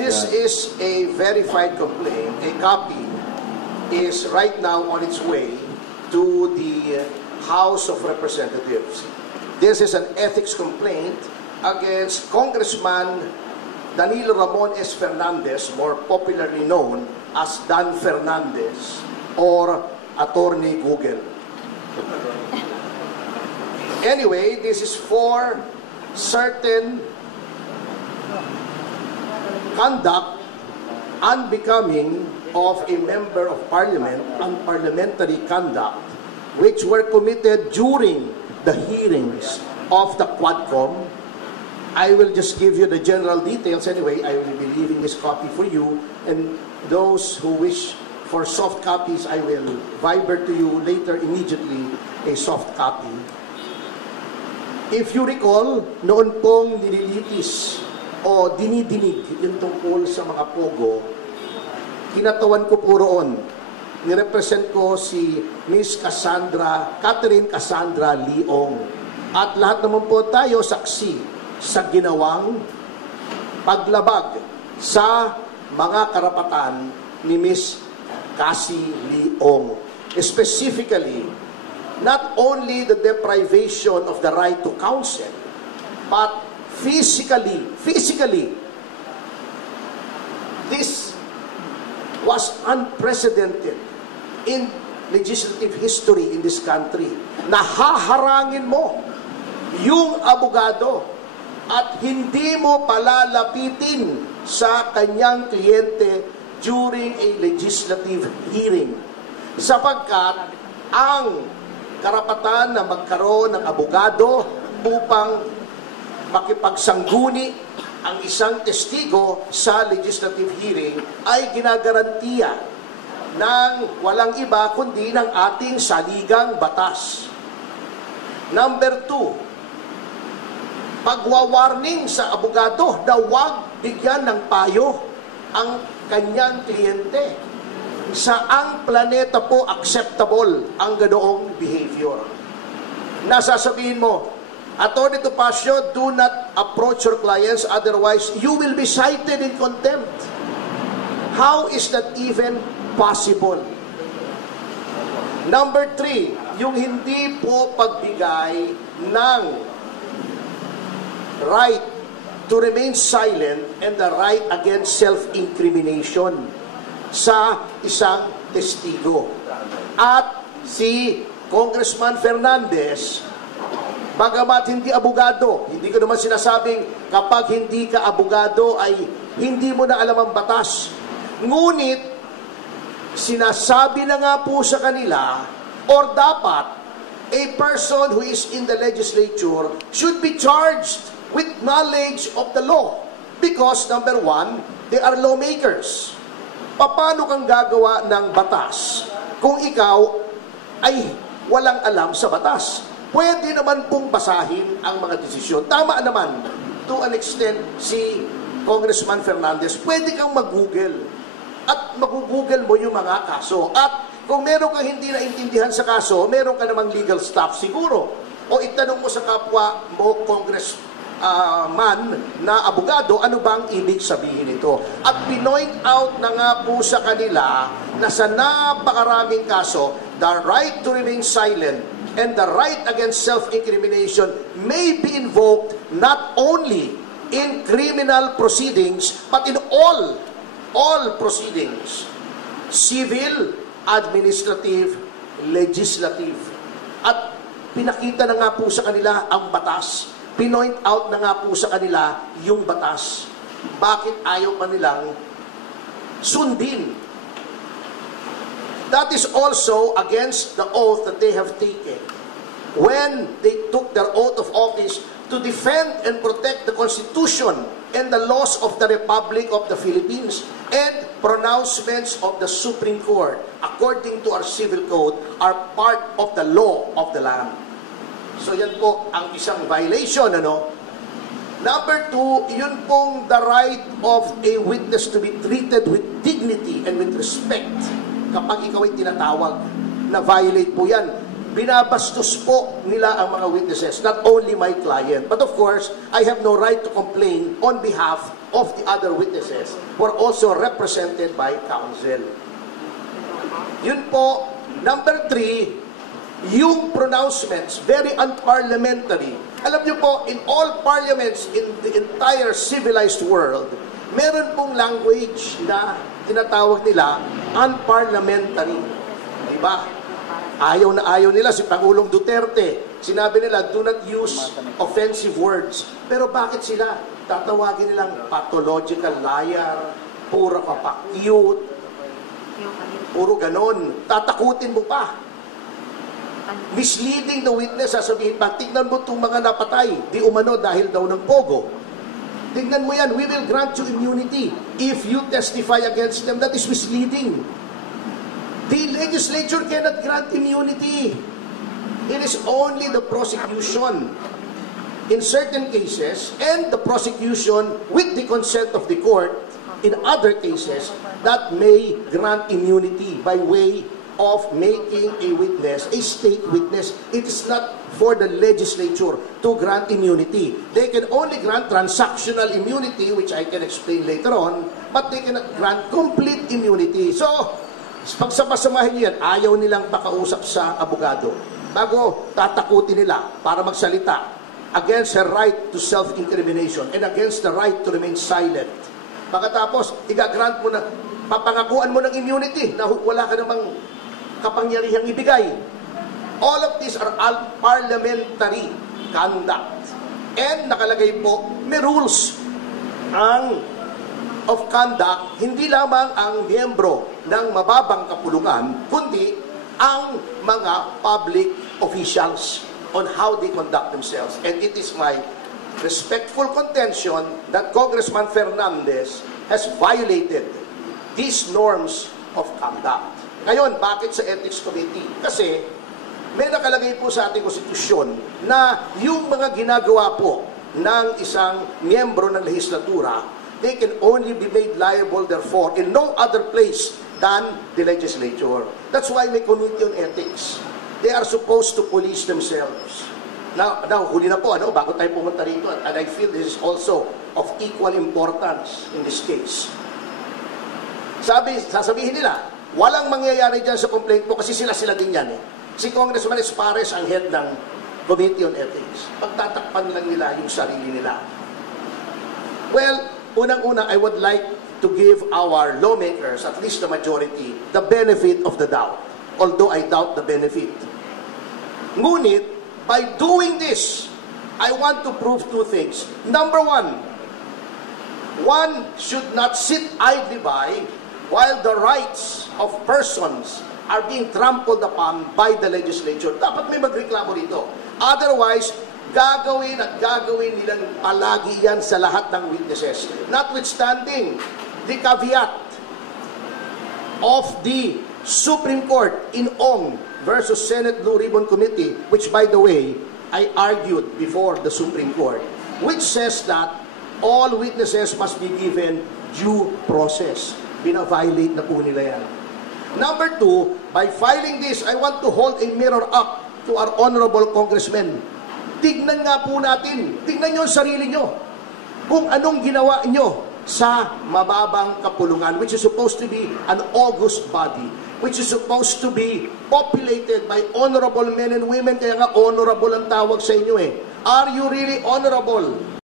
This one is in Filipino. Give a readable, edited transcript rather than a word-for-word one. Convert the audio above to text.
This is a verified complaint. A copy is right now on its way to the House of Representatives. This is an ethics complaint against Congressman Danilo Ramon S. Fernandez, more popularly known as Dan Fernandez or Attorney Google. Anyway, this is for certain conduct unbecoming of a member of parliament, unparliamentary conduct, which were committed during the hearings of the Quadcom. I will just give you the general details anyway. I will be leaving this copy for you, and those who wish for soft copies, I will viber to you later immediately a soft copy. If you recall, noon pong nililitis o dinidinig yung tungkol sa mga pogo, kinatawan ko po roon. Nirepresent ko si Miss Catherine Cassandra Leong. At lahat naman po tayo saksi sa ginawang paglabag sa mga karapatan ni Miss Cassie Leong. Specifically, not only the deprivation of the right to counsel, but physically, this was unprecedented in legislative history in this country. Nahaharangin mo yung abogado at hindi mo palalapitin sa kanyang kliyente during a legislative hearing. Sapagkat ang karapatan na magkaroon ng abogado upang makipagsangguni ang isang testigo sa legislative hearing ay ginagarantiya ng walang iba kundi ng ating saligang batas. Number 2, pagwawarning sa abogado na huwag bigyan ng payo ang kanyang kliyente. Saang planeta po acceptable ang ganoong behavior? Nasasabihin mo, Attorney Topacio, do not approach your clients, otherwise you will be cited in contempt. How is that even possible? Number 3, yung hindi po pagbigay ng right to remain silent and the right against self-incrimination sa isang testigo. At si Congressman Fernandez, bagamat hindi abogado, hindi ko naman sinasabing kapag hindi ka abogado ay hindi mo na alam ang batas. Ngunit, sinasabi na nga po sa kanila, or dapat, a person who is in the legislature should be charged with knowledge of the law. Because, number 1, they are lawmakers. Paano kang gagawa ng batas kung ikaw ay walang alam sa batas? Pwede naman pong basahin ang mga desisyon. Tama naman, to an extent, si Congressman Fernandez, pwede kang mag-google. At mag-google mo yung mga kaso. At kung meron kang hindi naintindihan sa kaso, meron ka namang legal staff siguro. O itanong mo sa kapwa mo, Congressman na abogado, ano bang ibig sabihin ito? At pinoint out na nga po sa kanila na sa napakaraming kaso, the right to remain silent and the right against self-incrimination may be invoked not only in criminal proceedings, but in all proceedings, civil, administrative, legislative. At pinakita na nga po sa kanila ang batas. Pinoint out na nga po sa kanila yung batas. Bakit ayaw pa nilang sundin? That is also against the oath that they have taken when they took their oath of office to defend and protect the Constitution and the laws of the Republic of the Philippines and pronouncements of the Supreme Court, according to our civil code, are part of the law of the land. So yan po ang isang violation, ano? Number 2, yun pong the right of a witness to be treated with dignity and with respect. Kapag ikaw ay tinatawag, na violate po yan. Binabastos po nila ang mga witnesses, not only my client. But of course, I have no right to complain on behalf of the other witnesses were also represented by counsel. Yun po. Number 3, yung pronouncements, very unparliamentary. Alam niyo po, in all parliaments in the entire civilized world, meron pong language na tinatawag nila unparliamentary. Diba? Ayaw na ayaw nila si Pangulong Duterte. Sinabi nila, do not use offensive words. Pero bakit sila? Tatawagin nilang pathological liar, puro kapakyut, puro ganon. Tatakutin mo pa. Misleading the witness, sasabihin pa, tignan mo itong mga napatay, di umano dahil daw ng pogo. Tignan mo yan, we will grant you immunity if you testify against them. That is misleading. The legislature cannot grant immunity. It is only the prosecution in certain cases and the prosecution with the consent of the court in other cases that may grant immunity by way of making a witness, a state witness. It is not for the legislature to grant immunity. They can only grant transactional immunity, which I can explain later on, but they cannot grant complete immunity. So, pagsama-samahin niyo yan, ayaw nilang pakausap sa abogado. Bago tatakutin nila para magsalita against her right to self-incrimination and against the right to remain silent. Pagkatapos, igagrant mo na, papangakuan mo ng immunity na wala ka namang kapangyarihang ibigay. All of these are parliamentary conduct. And nakalagay po, may rules of conduct, hindi lamang ang miyembro ng mababang kapulungan, kundi ang mga public officials on how they conduct themselves. And it is my respectful contention that Congressman Fernandez has violated these norms of conduct. Ngayon, bakit sa Ethics Committee? Kasi may nakalagay po sa ating konstitusyon na yung mga ginagawa po ng isang miyembro ng lehislatura, they can only be made liable therefore in no other place than the legislature. That's why may committee on ethics. They are supposed to police themselves. Now huli na po, bago tayo pumunta rito, and I feel this is also of equal importance in this case. Sasabihin nila, walang mangyayari dyan sa complaint po kasi sila din yan eh. Si Congressman Espares ang head ng Committee on Ethics. Pagtatakpan lang nila yung sarili nila. Well, unang-una, I would like to give our lawmakers, at least the majority, the benefit of the doubt. Although I doubt the benefit. Ngunit, by doing this, I want to prove two things. Number one should not sit idly by while the rights of persons are being trampled upon by the legislature. Dapat may magreklamo rito. Otherwise, gagawin nilang palagi yan sa lahat ng witnesses. Notwithstanding the caveat of the Supreme Court in Ong versus Senate Blue Ribbon Committee, which by the way, I argued before the Supreme Court, which says that all witnesses must be given due process. Bina-violate na po nila yan. Number two, by filing this, I want to hold a mirror up to our honorable congressmen. Tignan nga po natin, tignan nyo ang sarili nyo, kung anong ginawa nyo sa mababang kapulungan, which is supposed to be an august body, which is supposed to be populated by honorable men and women, kaya nga honorable ang tawag sa inyo eh. Are you really honorable?